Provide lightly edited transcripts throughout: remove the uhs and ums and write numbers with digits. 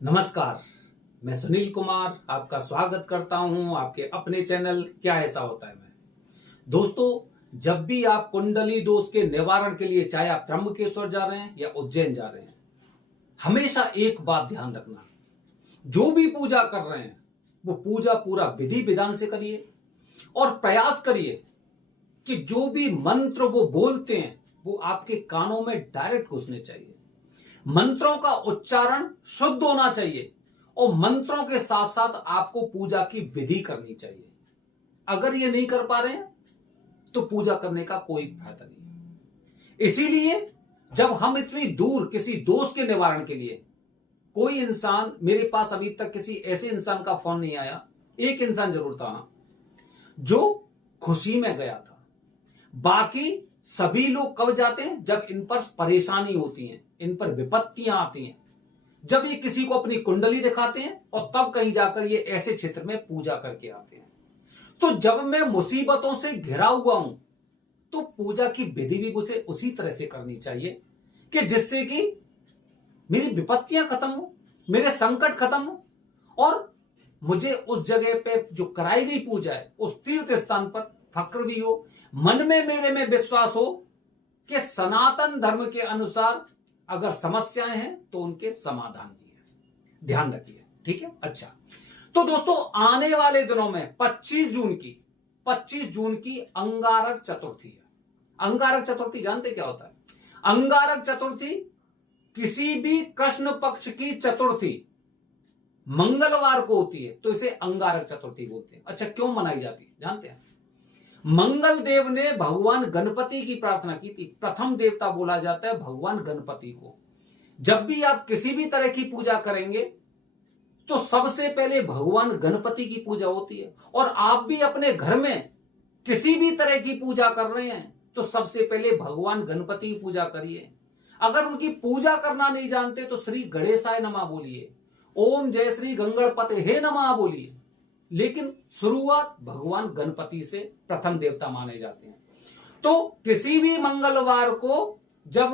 नमस्कार। मैं सुनील कुमार आपका स्वागत करता हूं आपके अपने चैनल क्या ऐसा होता है में। दोस्तों, जब भी आप कुंडली दोष के निवारण के लिए चाहे आप त्र्यंबकेश्वर जा रहे हैं या उज्जैन जा रहे हैं, हमेशा एक बात ध्यान रखना, जो भी पूजा कर रहे हैं वो पूजा पूरा विधि विधान से करिए और प्रयास करिए कि जो भी मंत्र वो बोलते हैं वो आपके कानों में डायरेक्ट घुसने चाहिए। मंत्रों का उच्चारण शुद्ध होना चाहिए और मंत्रों के साथ साथ आपको पूजा की विधि करनी चाहिए। अगर ये नहीं कर पा रहे हैं तो पूजा करने का कोई फायदा नहीं है। इसीलिए जब हम इतनी दूर किसी दोष के निवारण के लिए, कोई इंसान, मेरे पास अभी तक किसी ऐसे इंसान का फोन नहीं आया, एक इंसान जरूर था जो खुशी में गया था। बाकी सभी लोग कब जाते हैं? जब इन पर परेशानी होती है, इन पर विपत्तियां आती हैं, जब ये किसी को अपनी कुंडली दिखाते हैं और तब कहीं जाकर ये ऐसे क्षेत्र में पूजा करके आते हैं। तो जब मैं मुसीबतों से घिरा हुआ हूं तो पूजा की विधि भी मुझे उसी तरह से करनी चाहिए कि जिससे कि मेरी विपत्तियां खत्म हो, मेरे संकट खत्म हो और मुझे उस जगह पे जो कराई गई पूजा है, उस तीर्थ स्थान पर फक्र भी हो, मन में मेरे में विश्वास हो कि सनातन धर्म के अनुसार अगर समस्याएं हैं तो उनके समाधान भी है। ध्यान रखिए, ठीक है। अच्छा, तो दोस्तों, आने वाले दिनों में 25 जून की अंगारक चतुर्थी है। अंगारक चतुर्थी जानते क्या होता है? अंगारक चतुर्थी किसी भी कृष्ण पक्ष की चतुर्थी मंगलवार को होती है, तो इसे अंगारक चतुर्थी बोलते हैं। अच्छा, क्यों मनाई जाती है जानते हैं? मंगल देव ने भगवान गणपति की प्रार्थना की थी। प्रथम देवता बोला जाता है भगवान गणपति को। जब भी आप किसी भी तरह की पूजा करेंगे तो सबसे पहले भगवान गणपति की पूजा होती है। और आप भी अपने घर में किसी भी तरह की पूजा कर रहे हैं तो सबसे पहले भगवान गणपति की पूजा करिए। अगर उनकी पूजा करना नहीं जानते तो श्री गणेशाय नमः बोलिए, ओम जय श्री गंगणपते हे नमः बोलिए। लेकिन शुरुआत भगवान गणपति से प्रथम देवता माने जाते हैं। तो किसी भी मंगलवार को जब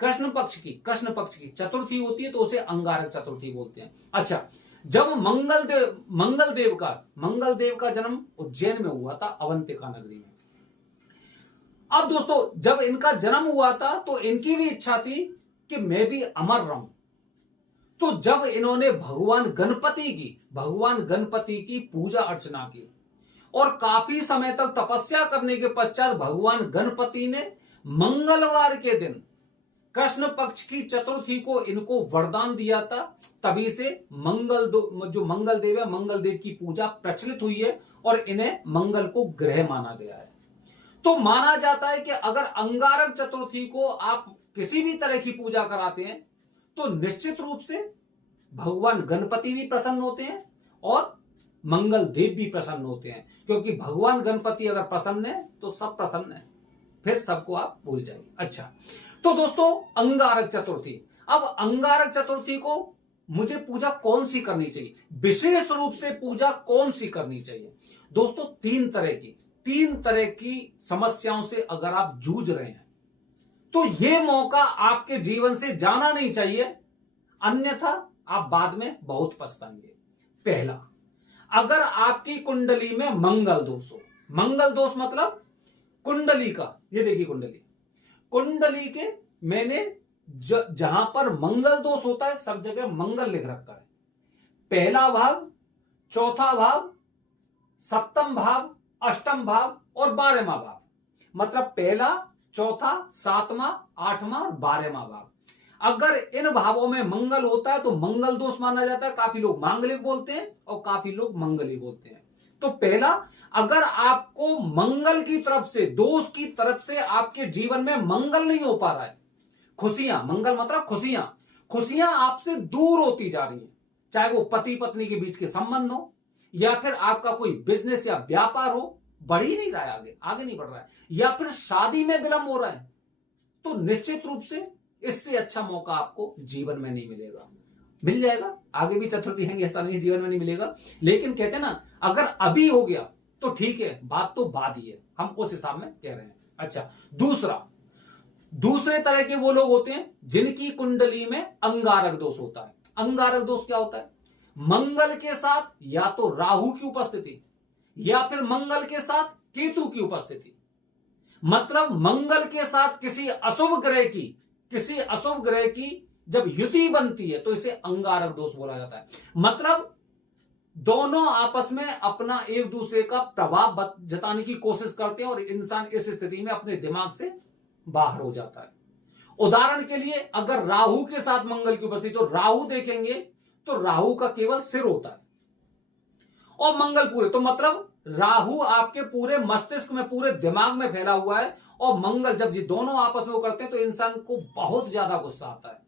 कृष्ण पक्ष की चतुर्थी होती है तो उसे अंगारक चतुर्थी बोलते हैं। अच्छा, जब मंगल देव का जन्म उज्जैन में हुआ था, अवंतिका नगरी में। अब दोस्तों, जब इनका जन्म हुआ था तो इनकी भी इच्छा थी कि मैं भी अमर रहूं। तो जब इन्होंने भगवान गणपति की पूजा अर्चना की और काफी समय तक तपस्या करने के पश्चात भगवान गणपति ने मंगलवार के दिन कृष्ण पक्ष की चतुर्थी को इनको वरदान दिया था। तभी से मंगल देव की पूजा प्रचलित हुई है और इन्हें मंगल को ग्रह माना गया है। तो माना जाता है कि अगर अंगारक चतुर्थी को आप किसी भी तरह की पूजा कराते हैं तो निश्चित रूप से भगवान गणपति भी प्रसन्न होते हैं और मंगल देव भी प्रसन्न होते हैं। क्योंकि भगवान गणपति अगर प्रसन्न है तो सब प्रसन्न है, फिर सबको आप भूल जाइए। अच्छा, तो दोस्तों, अंगारक चतुर्थी। अब अंगारक चतुर्थी को मुझे पूजा कौन सी करनी चाहिए, विशेष रूप से पूजा कौन सी करनी चाहिए? दोस्तों, तीन तरह की समस्याओं से अगर आप जूझ रहे हैं तो यह मौका आपके जीवन से जाना नहीं चाहिए, अन्यथा आप बाद में बहुत पछताएंगे। पहला, अगर आपकी कुंडली में मंगल दोष हो। मंगल दोष मतलब कुंडली का, ये देखिए कुंडली के मैंने जहां पर मंगल दोष होता है सब जगह मंगल लिख रखा है। पहला भाव, चौथा भाव, सप्तम भाव, अष्टम भाव और 12वां भाव। मतलब पहला, चौथा, 7वां, 8वां और 12वां भाव। अगर इन भावों में मंगल होता है तो मंगल दोष माना जाता है। काफी लोग मांगलिक बोलते हैं और काफी लोग मंगली बोलते हैं। तो पहला, अगर आपको मंगल की तरफ से, दोष की तरफ से आपके जीवन में मंगल नहीं हो पा रहा है, खुशियां, मंगल मतलब खुशियां आपसे दूर होती जा रही हैं, चाहे वो पति पत्नी के बीच के संबंध हो या फिर आपका कोई बिजनेस या व्यापार हो, बढ़ ही नहीं रहा है, आगे नहीं बढ़ रहा है, या फिर शादी में विलंब हो रहा है, तो निश्चित रूप से इससे अच्छा मौका आपको जीवन में नहीं मिलेगा। मिल जाएगा, आगे भी चतुर्थी है, ऐसा नहीं जीवन में नहीं मिलेगा, लेकिन कहते हैं ना, अगर अभी हो गया तो ठीक है, बात तो बाद ही है, हम उस हिसाब में कह रहे हैं। अच्छा, दूसरे तरह के वो लोग होते हैं जिनकी कुंडली में अंगारक दोष होता है। अंगारक दोष क्या होता है? मंगल के साथ या तो राहु की उपस्थिति या फिर मंगल के साथ केतु की उपस्थिति, मतलब मंगल के साथ किसी अशुभ ग्रह की जब युति बनती है तो इसे अंगारक दोष बोला जाता है। मतलब दोनों आपस में अपना एक दूसरे का प्रभाव जताने की कोशिश करते हैं और इंसान इस स्थिति में अपने दिमाग से बाहर हो जाता है। उदाहरण के लिए अगर राहु के साथ मंगल की उपस्थिति, तो राहु देखेंगे तो राहु का केवल सिर होता है और मंगल पूरे, तो मतलब राहु आपके पूरे मस्तिष्क में, पूरे दिमाग में फैला हुआ है और मंगल जब ये दोनों आपस में वो करते हैं तो इंसान को बहुत ज्यादा गुस्सा आता है,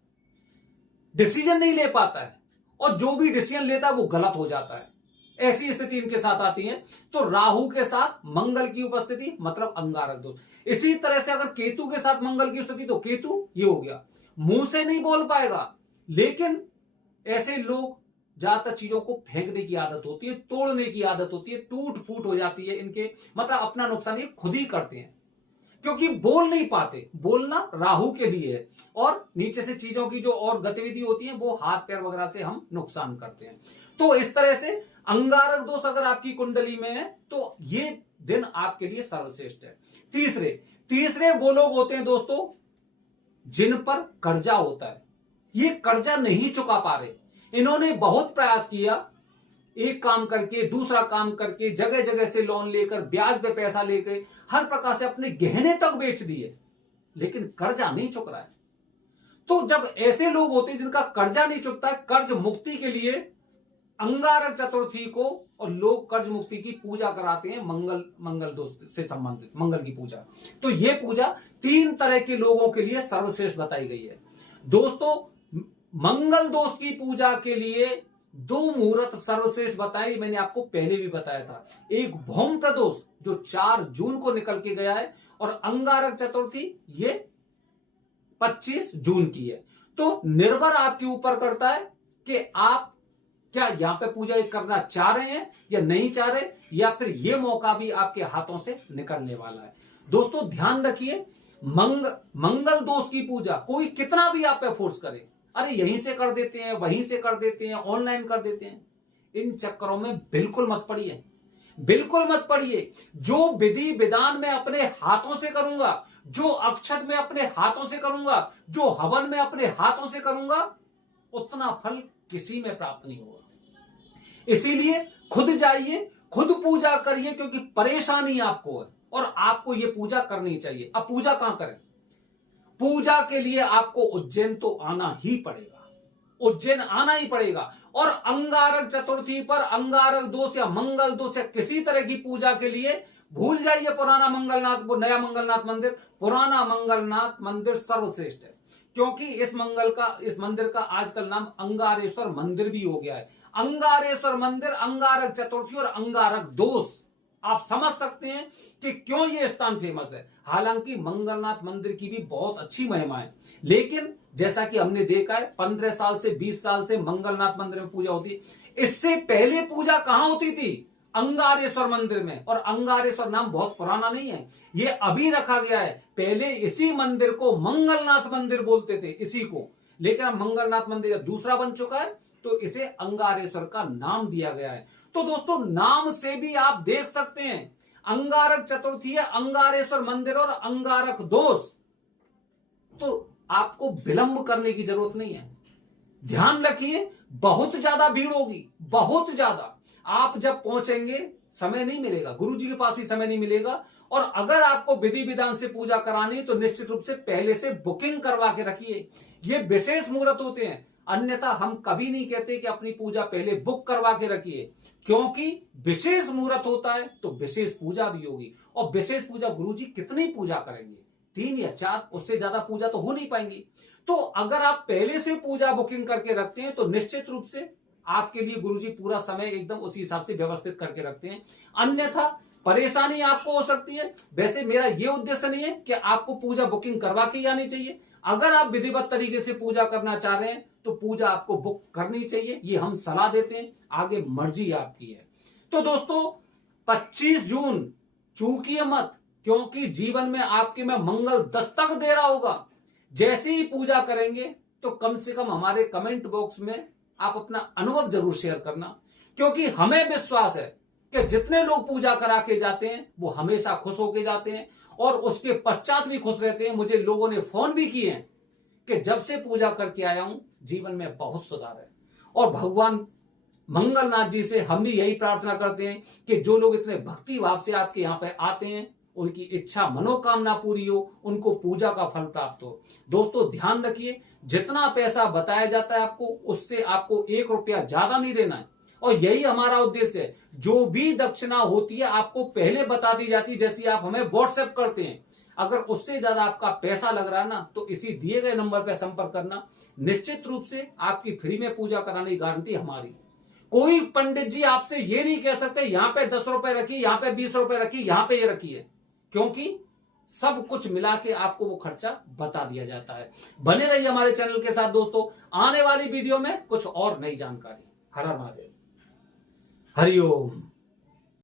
डिसीजन नहीं ले पाता है और जो भी डिसीजन लेता है वो गलत हो जाता है। ऐसी स्थिति इनके साथ आती है। तो राहु के साथ मंगल की उपस्थिति मतलब अंगारक दोष। इसी तरह से अगर केतु के साथ मंगल की स्थिति, तो केतु ये हो गया, मुंह से नहीं बोल पाएगा, लेकिन ऐसे लोग ज्यादातर चीजों को फेंकने की आदत होती है, तोड़ने की आदत होती है, टूट फूट हो जाती है इनके, मतलब अपना नुकसान ये खुद ही करते हैं क्योंकि बोल नहीं पाते। बोलना राहु के लिए है और नीचे से चीजों की जो और गतिविधि होती है वो हाथ पैर वगैरह से हम नुकसान करते हैं। तो इस तरह से अंगारक दोष अगर आपकी कुंडली में है तो ये दिन आपके लिए सर्वश्रेष्ठ है। तीसरे वो लोग होते हैं दोस्तों जिन पर कर्जा होता है, ये कर्जा नहीं चुका पा रहे, इन्होंने बहुत प्रयास किया, एक काम करके दूसरा काम करके जगह जगह से लोन लेकर ब्याज पे पैसा लेकर हर प्रकार से अपने गहने तक बेच दिए, लेकिन कर्जा नहीं चुक रहा है। तो जब ऐसे लोग होते हैं जिनका कर्जा नहीं चुकता है, कर्ज मुक्ति के लिए अंगारक चतुर्थी को और लोग कर्ज मुक्ति की पूजा कराते हैं, मंगल दोष से संबंधित मंगल की पूजा। तो यह पूजा 3 तरह के लोगों के लिए सर्वश्रेष्ठ बताई गई है। दोस्तों मंगल दोष की पूजा के लिए 2 मुहूर्त सर्वश्रेष्ठ बताई, मैंने आपको पहले भी बताया था। एक भौम प्रदोष जो 4 जून को निकल के गया है और अंगारक चतुर्थी ये 25 जून की है। तो निर्भर आपके ऊपर करता है कि आप क्या यहां पे पूजा करना चाह रहे हैं या नहीं चाह रहे, या फिर ये मौका भी आपके हाथों से निकलने वाला है। दोस्तों ध्यान रखिए, मंगल दोष की पूजा कोई कितना भी आप पे फोर्स करे, अरे यहीं से कर देते हैं, वहीं से कर देते हैं, ऑनलाइन कर देते हैं, इन चक्करों में बिल्कुल मत पड़िए, बिल्कुल मत पड़िए। जो विधि विधान में अपने हाथों से करूंगा, जो अक्षत में अपने हाथों से करूंगा, जो हवन में अपने हाथों से करूंगा, उतना फल किसी में प्राप्त नहीं होगा। इसीलिए खुद जाइए, खुद पूजा करिए, क्योंकि परेशानी आपको है और आपको यह पूजा करनी चाहिए। अब पूजा कहां करें? पूजा के लिए आपको उज्जैन तो आना ही पड़ेगा, उज्जैन आना ही पड़ेगा। और अंगारक चतुर्थी पर अंगारक दोष या मंगल दोष या किसी तरह की पूजा के लिए भूल जाइए पुराना मंगलनाथ, वो नया मंगलनाथ मंदिर, पुराना मंगलनाथ मंदिर सर्वश्रेष्ठ है। क्योंकि इस मंदिर का आजकल नाम अंगारेश्वर मंदिर भी हो गया है। अंगारेश्वर मंदिर, अंगारक चतुर्थी और अंगारक दोष, आप समझ सकते हैं कि क्यों ये स्थान फेमस है। हालांकि मंगलनाथ मंदिर की भी बहुत अच्छी महिमा है, लेकिन जैसा कि हमने देखा है 15 साल से 20 साल से मंगलनाथ मंदिर में पूजा होती है। इससे पहले पूजा कहां होती थी? अंगारेश्वर मंदिर में। और अंगारेश्वर नाम बहुत पुराना नहीं है, ये अभी रखा गया है। पहले इसी मंदिर को मंगलनाथ मंदिर बोलते थे, इसी को, लेकिन अब मंगलनाथ मंदिर दूसरा बन चुका है तो इसे अंगारेश्वर का नाम दिया गया है। तो दोस्तों नाम से भी आप देख सकते हैं, अंगारक चतुर्थी है, अंगारेश्वर मंदिर और अंगारक दोष। तो आपको विलंब करने की जरूरत नहीं है। ध्यान रखिए, बहुत ज्यादा भीड़ होगी, बहुत ज्यादा। आप जब पहुंचेंगे समय नहीं मिलेगा, गुरुजी के पास भी समय नहीं मिलेगा। और अगर आपको विधि विधान से पूजा करानी तो निश्चित रूप से पहले से बुकिंग करवा के रखिए। ये विशेष मुहूर्त होते हैं, अन्यथा हम कभी नहीं कहते कि अपनी पूजा पहले बुक करवा के रखिए, क्योंकि विशेष मुहूर्त होता है तो विशेष पूजा भी होगी। और विशेष पूजा गुरुजी कितनी पूजा करेंगे? 3 या 4, उससे ज्यादा पूजा तो हो नहीं पाएंगी। तो अगर आप पहले से पूजा बुकिंग करके रखते हैं तो निश्चित रूप से आपके लिए गुरुजी पूरा समय एकदम उसी हिसाब से व्यवस्थित करके रखते हैं, अन्यथा परेशानी आपको हो सकती है। वैसे मेरा यह उद्देश्य नहीं है कि आपको पूजा बुकिंग करवा के ही आनी चाहिए। अगर आप विधिवत तरीके से पूजा करना चाह रहे हैं तो पूजा आपको बुक करनी चाहिए, ये हम सलाह देते हैं, आगे मर्जी आपकी है। तो दोस्तों 25 जून चूकिए मत, क्योंकि जीवन में आपके में मंगल दस्तक दे रहा होगा। जैसे ही पूजा करेंगे तो कम से कम हमारे कमेंट बॉक्स में आप अपना अनुभव जरूर शेयर करना, क्योंकि हमें विश्वास है कि जितने लोग पूजा करा के जाते हैं वो हमेशा खुश होके जाते हैं और उसके पश्चात भी खुश रहते हैं। मुझे लोगों ने फोन भी किए हैं कि जब से पूजा करके आया हूं जीवन में बहुत सुधार है। और भगवान मंगलनाथ जी से हम भी यही प्रार्थना करते हैं कि जो लोग इतने भक्ति भाव से आपके यहाँ पे आते हैं उनकी इच्छा मनोकामना पूरी हो, उनको पूजा का फल प्राप्त हो। दोस्तों ध्यान रखिए, जितना पैसा बताया जाता है आपको उससे आपको 1 रुपया ज्यादा नहीं देना है और यही हमारा उद्देश्य है। जो भी दक्षिणा होती है आपको पहले बता दी जाती है, जैसी आप हमें व्हाट्सएप करते हैं। अगर उससे ज्यादा आपका पैसा लग रहा है ना तो इसी दिए गए नंबर पर संपर्क करना। निश्चित रूप से आपकी फ्री में पूजा कराने की गारंटी हमारी। कोई पंडित जी आपसे ये नहीं कह सकते यहां पे 10 रुपए रखिए, यहां पे 20 रुपए रखिए, यहां पे ये रखिए, क्योंकि सब कुछ मिला के आपको वो खर्चा बता दिया जाता है। बने रहिए हमारे चैनल के साथ दोस्तों, आने वाली वीडियो में कुछ और नई जानकारी। हर हर महादेव, हरिओम।